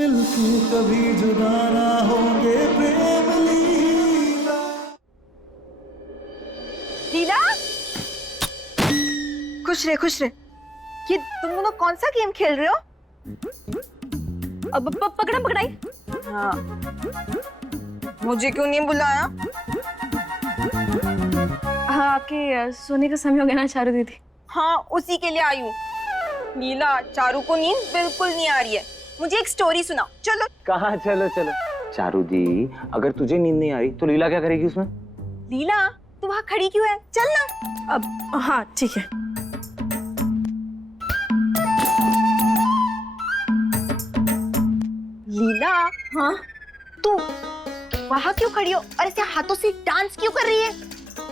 मिलके कभी जुदा ना होंगे प्रेम लीला। लीला, खुश रहे खुश रहे। ये तुम दोनों कौन सा गेम खेल रहे हो? अब पकड़म पकड़ाई। हाँ, मुझे क्यों नहीं बुलाया? हाँ, आपके सोने का समय हो गया ना चारू दीदी। हाँ, उसी के लिए आई हूँ। लीला, चारू को नींद बिल्कुल नहीं आ रही है, मुझे एक स्टोरी सुनाओ। चलो। कहाँ? चलो चलो। चारू दी, अगर तुझे नींद नहीं आ रही तो लीला क्या करेगी उसमें? लीला, तू वहाँ खड़ी क्यों है? चल ना। अब हाँ ठीक है। लीला, हाँ, तू वहाँ क्यों खड़ी हो और ऐसे हाथों से डांस क्यों कर रही है?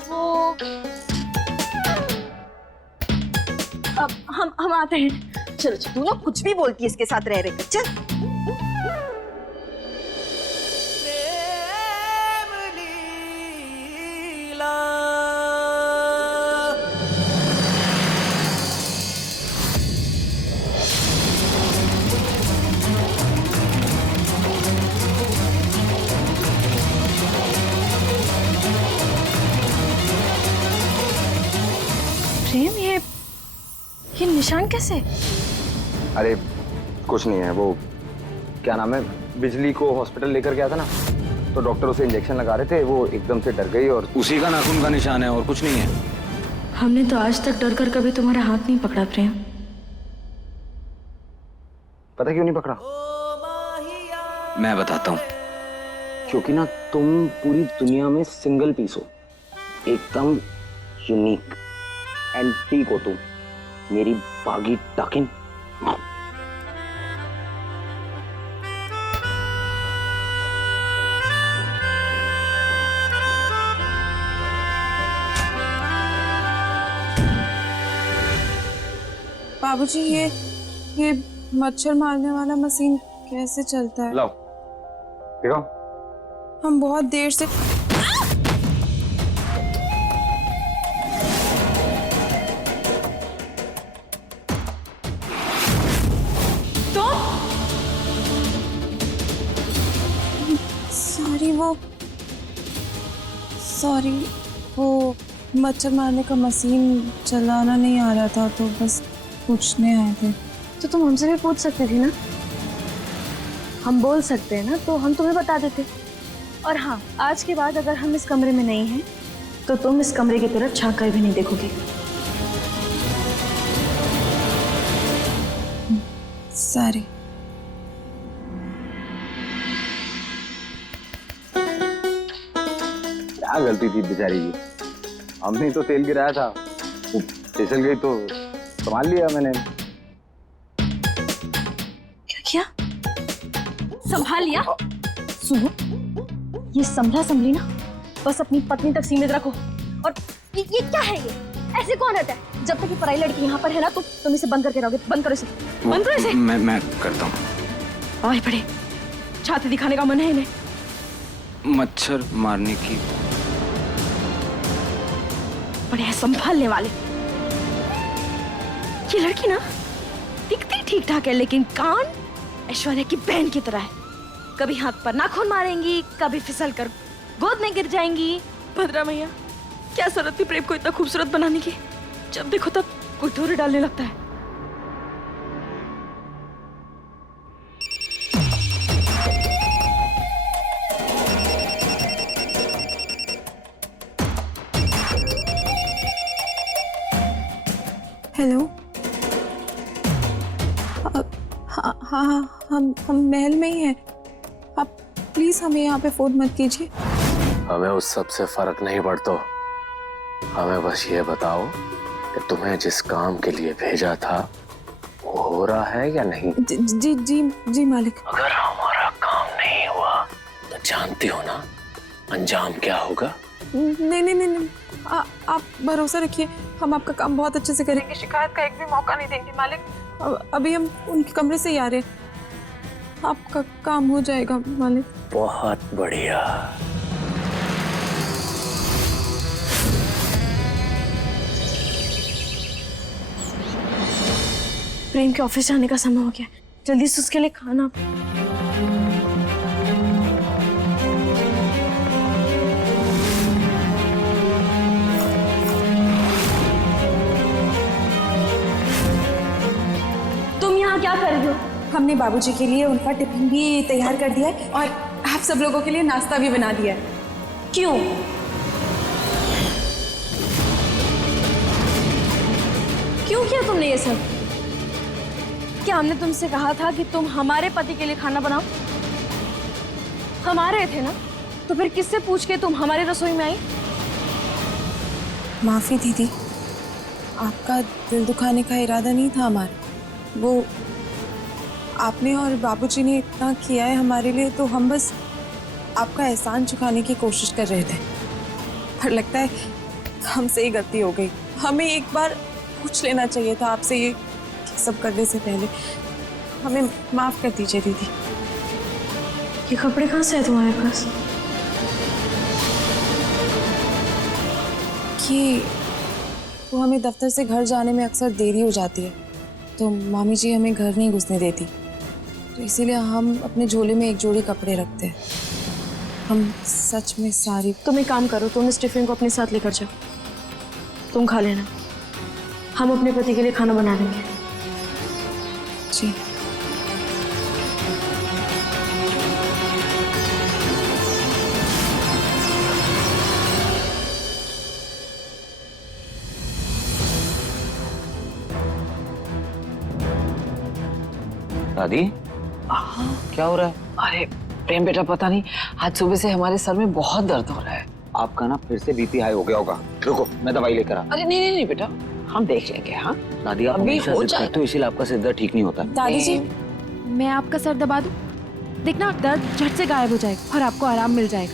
वो अब हम आते हैं। चलो चलो, तू ना कुछ भी बोलती है इसके साथ रह रहे। चल। प्रेम, ये निशान कैसे? अरे कुछ नहीं है, वो क्या नाम है, बिजली को हॉस्पिटल लेकर गया था ना, तो डॉक्टर उसे इंजेक्शन लगा रहे थे, वो एकदम से डर गई और उसी का नाखून का निशान है और कुछ नहीं है। हमने तो आज तक डर कर कभी तुम्हारा हाथ नहीं पकड़ा प्रेम। पता क्यों नहीं पकड़ा? मैं बताता हूँ। क्योंकि ना तुम पूरी दुनिया में सिंगल पीस हो, एकदम यूनिक, एंटीक हो तुम, मेरी बागी डाकिन। बाबूजी, ये मच्छर मारने वाला मशीन कैसे चलता है? लाओ देखो। हम बहुत देर से सॉरी, वो मच्छर मारने का मशीन चलाना नहीं आ रहा था, तो बस पूछने आए थे। तो तुम हमसे भी पूछ सकते थे ना, हम बोल सकते हैं ना, तो हम तुम्हें बता देते। और हाँ, आज के बाद अगर हम इस कमरे में नहीं हैं, तो तुम इस कमरे की तरफ झांक कर भी नहीं देखोगे। सॉरी। क्या गलती थी बेचारी की, हमने तो तेल गिराया था, वो फिसल गई तो संभाल लिया मैंने। क्या किया? संभाल लिया? सुनो, ये संभला संभली ना बस अपनी पत्नी तक सीमित रखो। और ये क्या है? ये ऐसे कौन रहता है? जब तक ये पराई लड़की यहाँ पर है ना, तो तुम इसे बंद करके रहोगे। बंद करो इसे, बंद करो इसे। मैं करता हूँ। आए पड़े, छाती दिखाने का मन है इन्हें। मच्छर मारने की बड़े हैं संभालने वाले। ये लड़की ना दिखती ठीक ठाक है, लेकिन कान ऐश्वर्या की बहन की तरह है। कभी हाथ पर नाखून मारेंगी, कभी फिसल कर गोद में गिर जाएंगी। भद्रा मैया, क्या जरूरत थी प्रेम को इतना खूबसूरत बनाने की? जब देखो तब कोई डोरे डालने लगता है। हेलो। हाँ, हम महल में ही हैं। आप प्लीज हमें यहाँ पे फोन मत कीजिए। हमें उस सब से फर्क नहीं पड़ता, हमें बस ये बताओ कि तुम्हें जिस काम के लिए भेजा था वो हो रहा है या नहीं? जी जी जी मालिक। अगर हमारा काम नहीं हुआ तो जानती हो ना अंजाम क्या होगा? नहीं, आप भरोसा रखिए, हम आपका काम बहुत अच्छे से करेंगे। शिकायत का एक भी मौका नहीं देंगे मालिक। अभी हम उनके कमरे से ही आ रहे हैं, आपका काम हो जाएगा मालिक। बहुत बढ़िया। प्रेम के ऑफिस जाने का समय हो गया, जल्दी से उसके लिए खाना। तुम यहाँ क्या कर रही हो? हमने बाबूजी के लिए उनका टिफिन भी तैयार कर दिया है और आप सब लोगों के लिए नाश्ता भी बना दिया है। क्यों? क्यों किया तुमने ये सब? क्या हमने तुमसे कहा था कि तुम हमारे पति के लिए खाना बनाओ? हम आ रहे थे ना, तो फिर किससे पूछ के तुम हमारी रसोई में आई? माफी दीदी, आपका दिल दुखाने का इरादा नहीं था हमारा। वो आपने और बाबूजी ने इतना किया है हमारे लिए, तो हम बस आपका एहसान चुकाने की कोशिश कर रहे थे। पर लगता है हमसे ही गलती हो गई। हमें एक बार पूछ लेना चाहिए था आपसे ये सब करने से पहले। हमें माफ कर दीजिए दीदी। ये कपड़े कहाँ से है तुम्हारे पास? कि वो हमें दफ्तर से घर जाने में अक्सर देरी हो जाती है, तो मामी जी हमें घर नहीं घुसने देती, तो इसीलिए हम अपने झोले में एक जोड़ी कपड़े रखते हैं। हम सच में सारी। तुम एक काम करो, तुम इस टिफिन को अपने साथ लेकर जाओ, तुम खा लेना, हम अपने पति के लिए खाना बना लेंगे। जी। दादी, क्या हो रहा है? अरे प्रेम बेटा, पता नहीं आज सुबह से हमारे सर में बहुत दर्द हो रहा है। आपका ना फिर से बीपी हाई हो गया होगा। रुको, मैं दवाई लेकर आ। अरे नहीं नहीं नहीं बेटा, हम देख लेंगे। हाँ दादी, आप अभी हमेशा हो जिद जाए। करते हो, इसीलिए आपका सिर दर्द ठीक नहीं होता। दादी जी, मैं आपका सर दबा दूं? देखना, दर्द झट से गायब हो जाएगा और आपको आराम मिल जाएगा।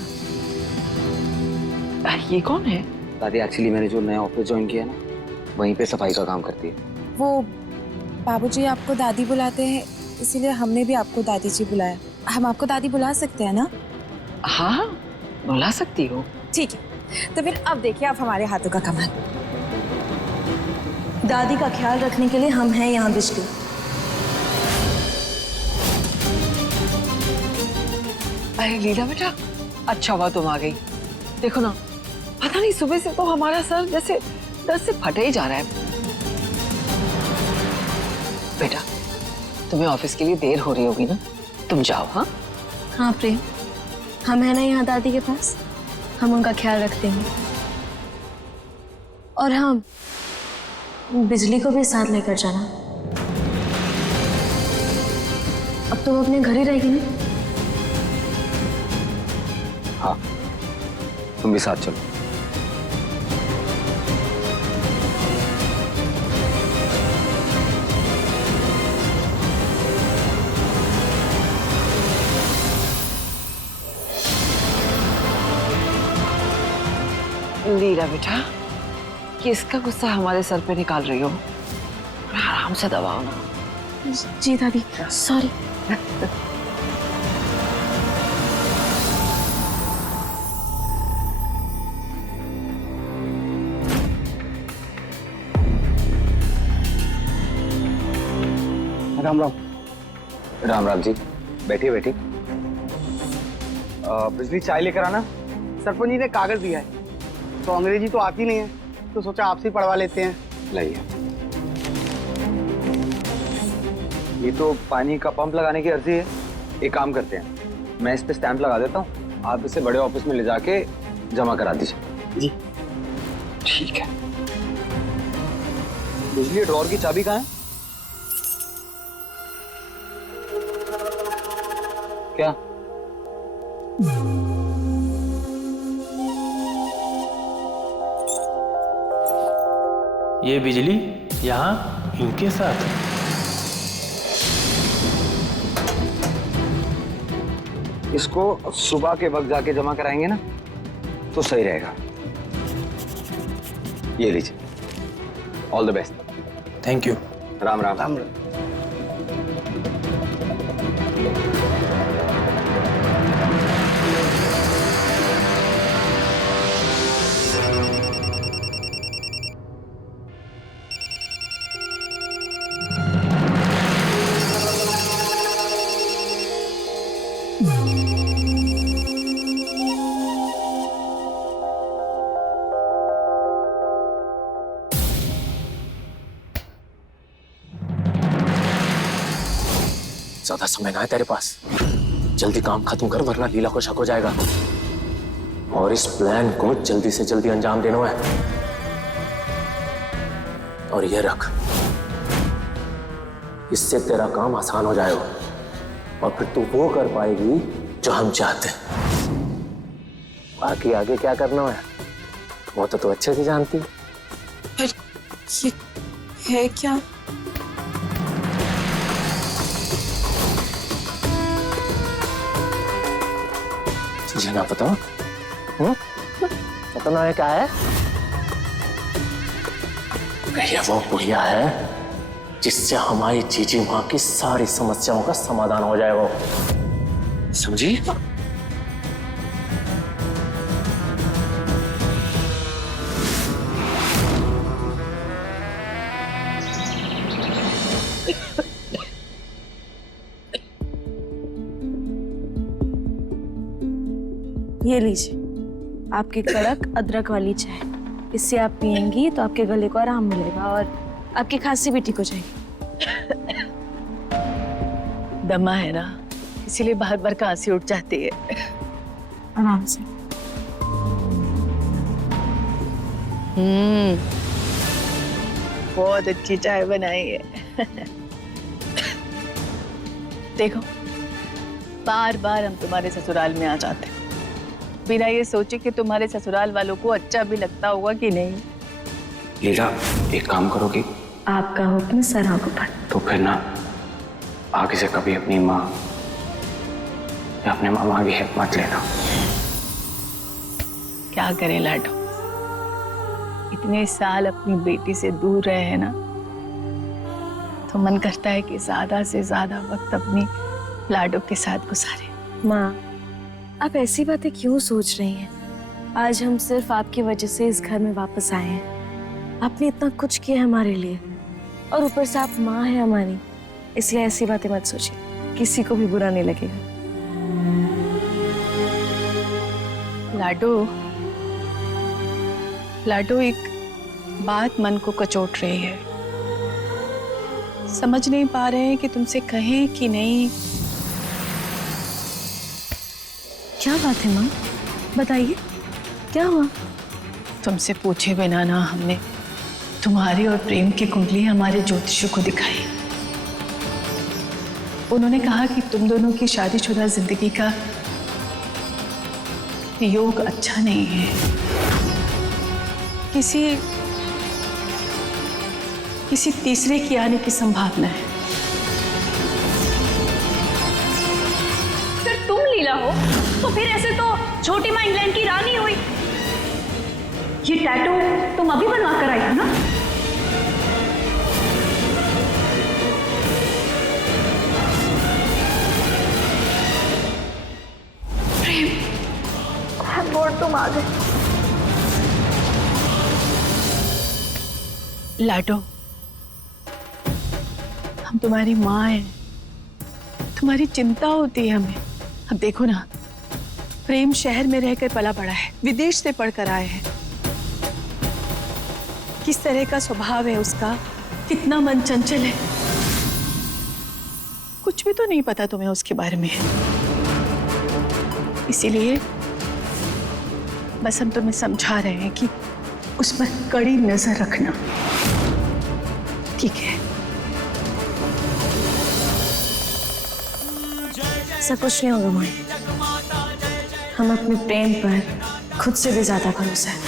ये कौन है? दादी, एक्चुअली मैंने जो नया ऑफिस ज्वाइन किया ना, वहीं पे सफाई का काम करती है। वो बाबूजी आपको दादी बुलाते हैं, इसीलिए हमने भी आपको दादी जी बुलाया। हम आपको दादी बुला सकते हैं ना? हाँ बुला सकती हो। ठीक है, तो फिर अब देखिए आप हमारे हाथों का कमाल। दादी का ख्याल रखने के लिए हम हैं यहाँ बिजली। अरे लीला बेटा, अच्छा हुआ तुम आ गई। देखो ना, पता नहीं सुबह से तो हमारा सर जैसे दर्द से फटे ही जा रहा है। बेटा, तुम्हें ऑफिस के लिए देर हो रही होगी ना, तुम जाओ। हाँ हाँ प्रेम, हम है ना यहाँ दादी के पास, हम उनका ख्याल रख देंगे। और हाँ, बिजली को भी साथ लेकर जाना। अब तो वो अपने घर ही रहेगी ना? हाँ, तुम भी साथ चलो। लीला बेटा, किसका गुस्सा हमारे सर पे निकाल रही हो? आराम से दबाओ ना। जी दादी, सॉरी। राम राम। राम राम जी, बैठिए बैठिए। बिजली चाय लेकर आना। सरपंच जी ने कागज दिया है, तो अंग्रेजी तो आती नहीं है, तो सोचा आपसे ही पढ़वा लेते हैं। लाइए। ये तो पानी का पंप लगाने की अर्जी है। एक काम करते हैं, मैं इस पे स्टैंप लगा देता हूँ, आप इसे बड़े ऑफिस में ले जाके जमा करा दीजिए। जी ठीक है। बिजली ड्रॉर की चाबी कहाँ है? क्या? ये बिजली यहाँ इनके साथ। इसको सुबह के वक्त जाके जमा कराएंगे ना, तो सही रहेगा। ये लीजिए। All the best. Thank you. Ram Ram. Ram Ram. ज्यादा समय ना है तेरे पास, जल्दी काम खत्म कर वरना लीला को शक हो जाएगा। और इस प्लान को जल्दी से जल्दी अंजाम देना है। और ये रख, इससे तेरा काम आसान हो जाएगा और फिर तू वो कर पाएगी जो हम चाहते हैं। बाकी आगे क्या करना है वो तो तू अच्छे से जानती है। पर ये है क्या? तुझे ना पता? पता ना है क्या है? ये वो बुढ़िया है जिससे हमारी जीजी माँ की सारी समस्याओं का समाधान हो जाएगा, समझी? ये लीजिए आपकी कड़क अदरक वाली चाय। इससे आप पियेंगी तो आपके गले को आराम मिलेगा और आपकी खांसी भी ठीक हो जाएगी। दमा है ना, इसीलिए बार बार खांसी उठ जाती है। आराम से। बहुत अच्छी चाय बनाई है। देखो, बार बार हम तुम्हारे ससुराल में आ जाते हैं बिना ये सोचे कि तुम्हारे ससुराल वालों को अच्छा भी लगता होगा कि नहीं। लीला, एक काम करोगी? आपका हुक्म सर आगो पर। तो फिर ना आगे से कभी अपनी माँ या अपने मामा की हेल्प मत लेना। क्या करें लाडो, इतने साल अपनी बेटी से दूर रहे हैं ना, तो मन करता है कि ज्यादा से ज्यादा वक्त अपनी लाडो के साथ गुजारे। माँ, आप ऐसी बातें क्यों सोच रही हैं? आज हम सिर्फ आपकी वजह से इस घर में वापस आए हैं। आपने इतना कुछ किया हमारे लिए और ऊपर से आप माँ हैं हमारी, इसलिए ऐसी बातें मत सोचिए, किसी को भी बुरा नहीं लगेगा। लाडो, एक बात मन को कचोट रही है। समझ नहीं पा रहे हैं कि तुमसे कहें कि नहीं। क्या बात है माँ, बताइए क्या हुआ? तुमसे पूछे बिना ना हमने तुम्हारी और प्रेम की कुंडली हमारे ज्योतिषी को दिखाई। उन्होंने कहा कि तुम दोनों की शादीशुदा जिंदगी का योग अच्छा नहीं है। किसी तीसरे की आने की संभावना है। फिर तुम लीला हो तो फिर ऐसे तो छोटी माँ इंग्लैंड की रानी हुई। ये टैटू तुम अभी बनवा कर आई हो ना? प्रेम, तुम आ गए। लाडो, हम तुम्हारी माँ हैं, तुम्हारी चिंता होती है हमें। अब देखो ना, प्रेम शहर में रहकर पला बड़ा है, विदेश से पढ़कर आए हैं। किस तरह का स्वभाव है उसका, कितना मन चंचल है, कुछ भी तो नहीं पता तुम्हें उसके बारे में। इसीलिए बस हम तुम्हें समझा रहे हैं कि उस पर कड़ी नजर रखना, ठीक है? ऐसा कुछ नहीं होगा माँ, हम अपने प्रेम पर खुद से भी ज्यादा भरोसा है।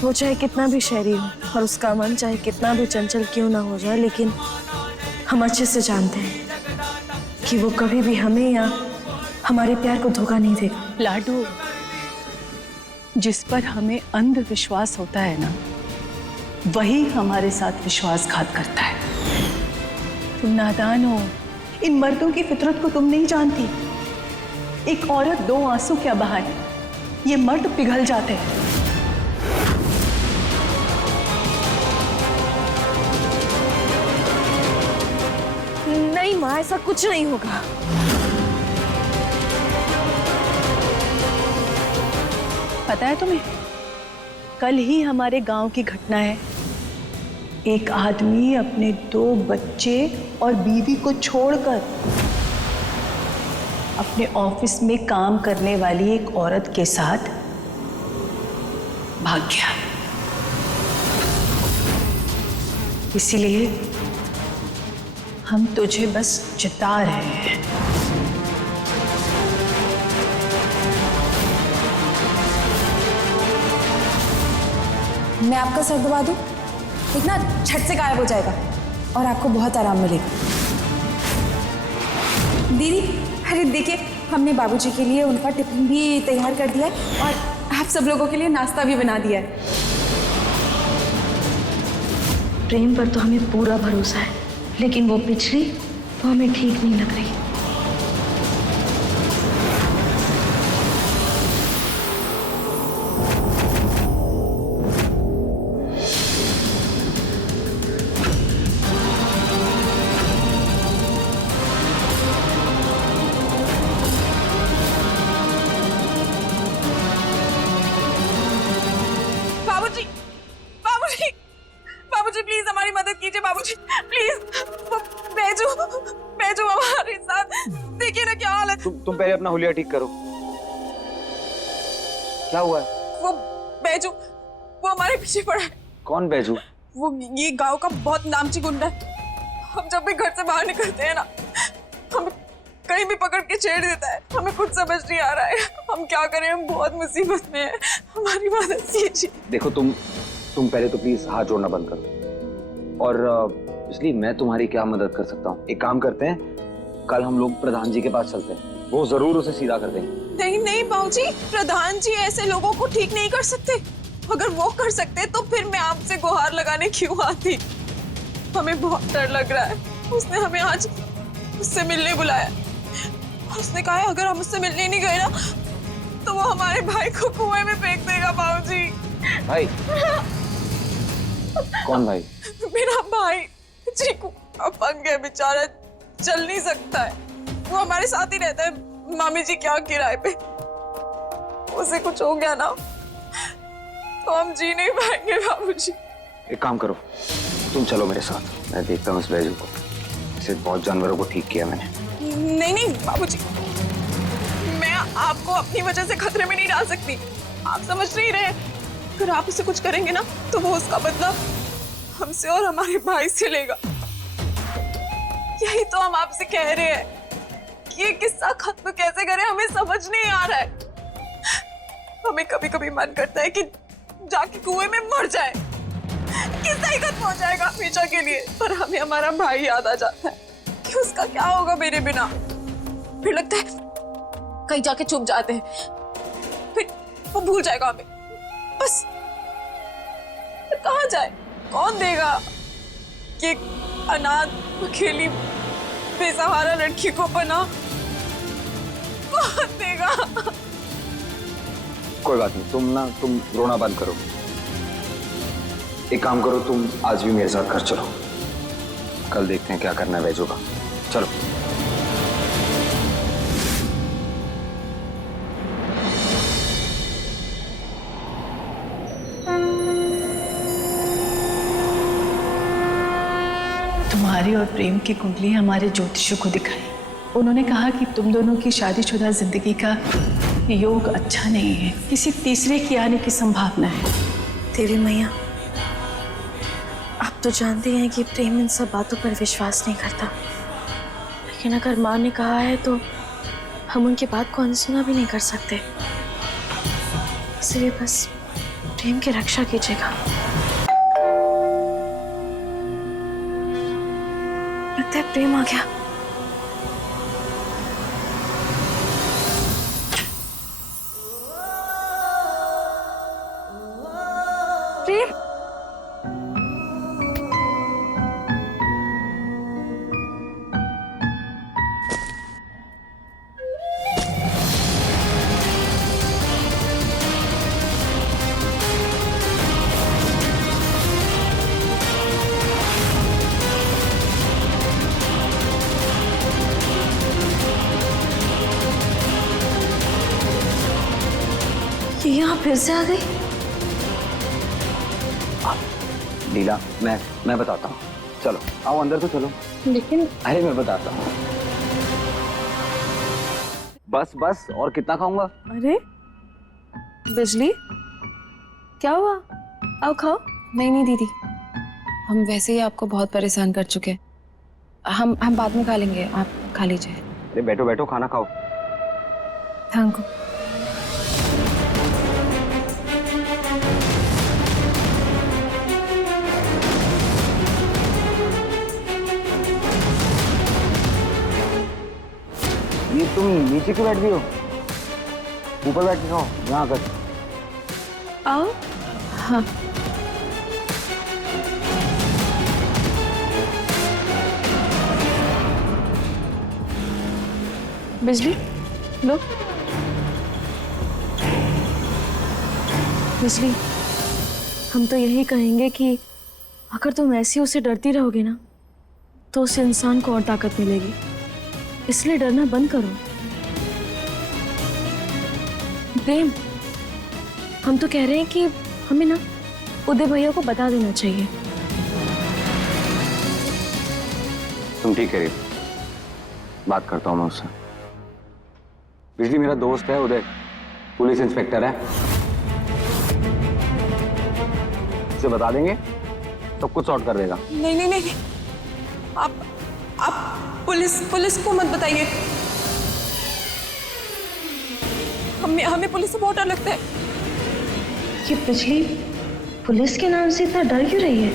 वो चाहे कितना भी शहरी हो और उसका मन चाहे कितना भी चंचल क्यों ना हो जाए, लेकिन हम अच्छे से जानते हैं कि वो कभी भी हमें या हमारे प्यार को धोखा नहीं देगा। लाडो, जिस पर हमें अंधविश्वास होता है ना, वही हमारे साथ विश्वासघात करता है। तुम नादान हो, इन मर्दों की फितरत को तुम नहीं जानती। एक औरत दो आंसू क्या बहाए, ये मर्द पिघल जाते हैं। नहीं माँ, ऐसा कुछ नहीं होगा। पता है तुम्हें, कल ही हमारे गांव की घटना है। एक आदमी अपने 2 बच्चे और बीवी को छोड़कर अपने ऑफिस में काम करने वाली एक औरत के साथ भाग गया। इसीलिए हम तुझे बस चिता रहे हैं। मैं आपका सर दबा दूं, इतना झट से गायब हो जाएगा और आपको बहुत आराम मिलेगा। दीदी, अरे देखिए, हमने बाबूजी के लिए उनका टिफिन भी तैयार कर दिया है और आप सब लोगों के लिए नाश्ता भी बना दिया है। प्रेम पर तो हमें पूरा भरोसा है, लेकिन वो पिछली वो हमें ठीक नहीं लग रही। बाबूजी, बाबूजी, बाबूजी प्लीज हमारी मदद कीजिए। बाबूजी प्लीज, बैजू, बैजू हमारे साथ, देखिए ना क्या हाल है। तुम पहले अपना हुलिया ठीक करो। क्या हुआ है? वो बैजू, वो हमारे पीछे पड़ा है। कौन बैजू? वो ये गांव का बहुत नामची गुंडा है। हम जब भी घर से बाहर निकलते हैं ना, हम कहीं भी पकड़ के छेड़ देता है। हमें कुछ समझ नहीं आ रहा है, हम क्या करें, हम बहुत मुसीबत में हैं, हमारी मदद कीजिए। देखो तुम पहले तो प्लीज हाथ जोड़ना बंद करो। और इसलिए मैं तुम्हारी क्या मदद कर सकता हूँ? एक काम करते हैं, कल हम लोग प्रधान जी के पास चलते हैं, वो जरूर उसे सीधा कर देंगे। नहीं नहीं बाबूजी, प्रधान जी ऐसे लोगों को ठीक नहीं कर सकते। अगर वो कर सकते तो फिर मैं आपसे गुहार लगाने क्यों आती। हमें बहुत डर लग रहा है। उसने हमें आज उससे मिलने बुलाया और उसने कहा है अगर हम उससे मिलने नहीं गए ना तो वो हमारे भाई को कुएं में फेंक देगा। बाबूजी, भाई? कौन भाई? मेरा भाई चीकू अपंग है बेचारा, चल नहीं सकता है। वो हमारे साथ ही रहता है मामी जी क्या किराए पे। उसे कुछ हो गया ना तो हम जी नहीं पाएंगे। बाबूजी एक काम करो, तुम चलो मेरे साथ, मैं देखता हूँ इस बैजू को। इसे बहुत जानवरों को ठीक किया मैंने। नहीं नहीं बाबूजी, मैं आपको अपनी वजह से खतरे में नहीं डाल सकती। आप समझ नहीं रहे, अगर आप उसे कुछ करेंगे ना तो वो उसका बदला हमसे और हमारे भाई से लेगा। यही तो हम आपसे कह रहे हैं कि ये किस्सा खत्म कैसे करें, हमें समझ नहीं आ रहा है। हमें कभी कभी मन करता है कि जाके कुएं में मर जाए, किस्सा ही खत्म हो जाएगा हमेशा के लिए। पर हमें हमारा भाई याद आ जाता है कि उसका क्या होगा मेरे बिना। फिर लगता है कहीं जाके छुप जाते हैं, फिर वो भूल जाएगा हमें। बस फिर कहाँ जाए, कौन देगा कि एक अनाथ अकेली बेसहारा लड़की को पना, कौन देगा? कोई बात नहीं, तुम रोना बंद करो। एक काम करो, तुम आज भी मेरे साथ घर चलो, कल देखते हैं क्या करना है बैजू का। चलो। तुम्हारी और प्रेम की कुंडली हमारे ज्योतिषी को दिखाई। उन्होंने कहा कि तुम दोनों की शादीशुदा जिंदगी का योग अच्छा नहीं है, किसी तीसरे की आने की संभावना है। देवी मैया, आप तो जानते हैं कि प्रेम इन सब बातों पर विश्वास नहीं करता, लेकिन अगर माँ ने कहा है तो हम उनकी बात को अनसुना भी नहीं कर सकते। इसलिए बस प्रेम की रक्षा कीजिएगा। लगता है प्रेम आ गया। प्रेम, ये यहाँ फिर से आ गई? लीला, मैं बताता हूँ। चलो आओ अंदर तो चलो। लेकिन अरे मैं बताता हूँ। बस बस, और कितना खाऊंगा? अरे बिजली, क्या हुआ? आओ खाओ। नहीं नहीं दीदी, हम वैसे ही आपको बहुत परेशान कर चुके हैं। हम बाद में खा लेंगे, आप खा लीजिए। अरे बैठो बैठो, खाना खाओ। Thank you. ये तुम नीचे क्यों बैठ गई हो? ऊपर बैठ के खाओ, यहाँ आकर। आओ। हाँ बिजली लो। बिजली, हम तो यही कहेंगे कि अगर तुम ऐसी उससे डरती रहोगे ना तो उस इंसान को और ताकत मिलेगी, इसलिए डरना बंद करो। प्रेम, हम तो कह रहे हैं कि हमें ना उदय भैया को बता देना चाहिए। तुम ठीक कह रही हो, बात करता हूँ मैं उससे। बिजली मेरा दोस्त है उदय, पुलिस इंस्पेक्टर है, उसे बता देंगे सब कुछ सॉर्ट कर देगा। नहीं नहीं नहीं, आप पुलिस को मत बताइए। हमें पुलिस से बहुत डर लगता है। ये बिजली पुलिस के नाम से इतना डर क्यों रही है?